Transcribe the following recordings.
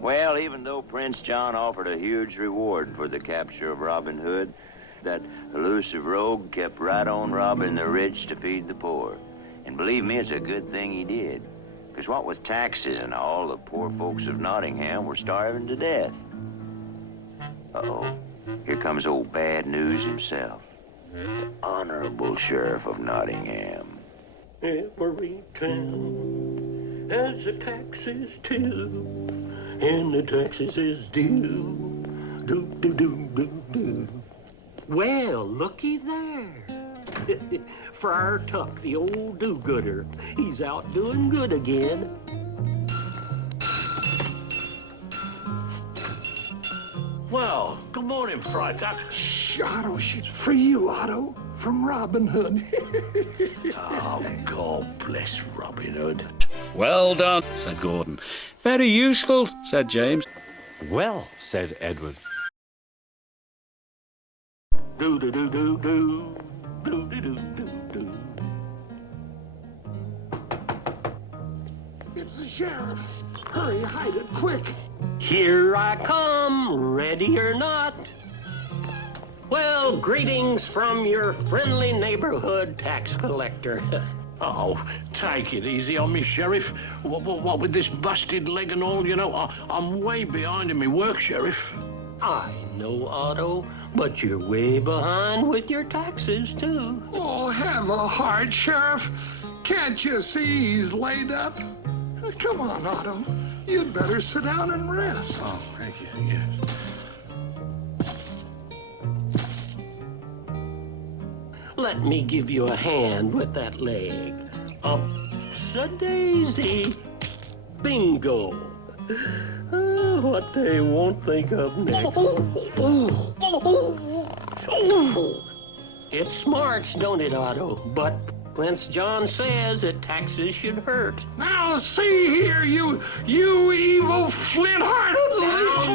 Well, even though Prince John offered a huge reward for the capture of Robin Hood, that elusive rogue kept right on robbing the rich to feed the poor. And believe me, it's a good thing he did. Because what with taxes and all, the poor folks of Nottingham were starving to death. Uh-oh. Here comes old Bad News himself. The Honorable Sheriff of Nottingham. Every town has the taxes too, and the taxes is due. Do. Well, looky there. Frair Tuck, the old do-gooder. He's out doing good again. Well, good morning, Frair Tuck. Shh, Otto, she's for you, Otto, from Robin Hood. Oh, God bless Robin Hood. Well done, said Gordon. Very useful, said James. Well, said Edward. Do. It's the sheriff. Hurry, hide it quick. Here I come, ready or not. Well, greetings from your friendly neighborhood tax collector. Oh, take it easy on me, Sheriff. What with this busted leg and all, you know, I'm way behind in my work, Sheriff. I know, Otto, but you're way behind with your taxes, too. Oh, have a heart, Sheriff. Can't you see he's laid up? Come on, Otto. You'd better sit down and rest. Oh, thank you, yes. Let me give you a hand with that leg. Ups-a-daisy. Bingo. What they won't think of next. It smarts, don't it, Otto? But Prince John says that taxes should hurt. Now, see here, you evil flint-hearted leech.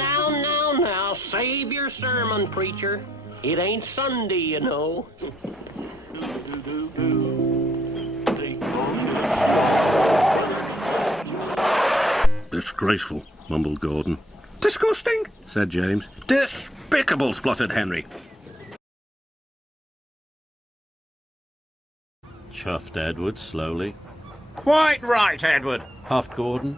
Now, save your sermon, preacher. It ain't Sunday, you know. Disgraceful, mumbled Gordon. Disgusting, said James. Despicable, spluttered Henry. Chuffed Edward slowly. Quite right, Edward, huffed Gordon.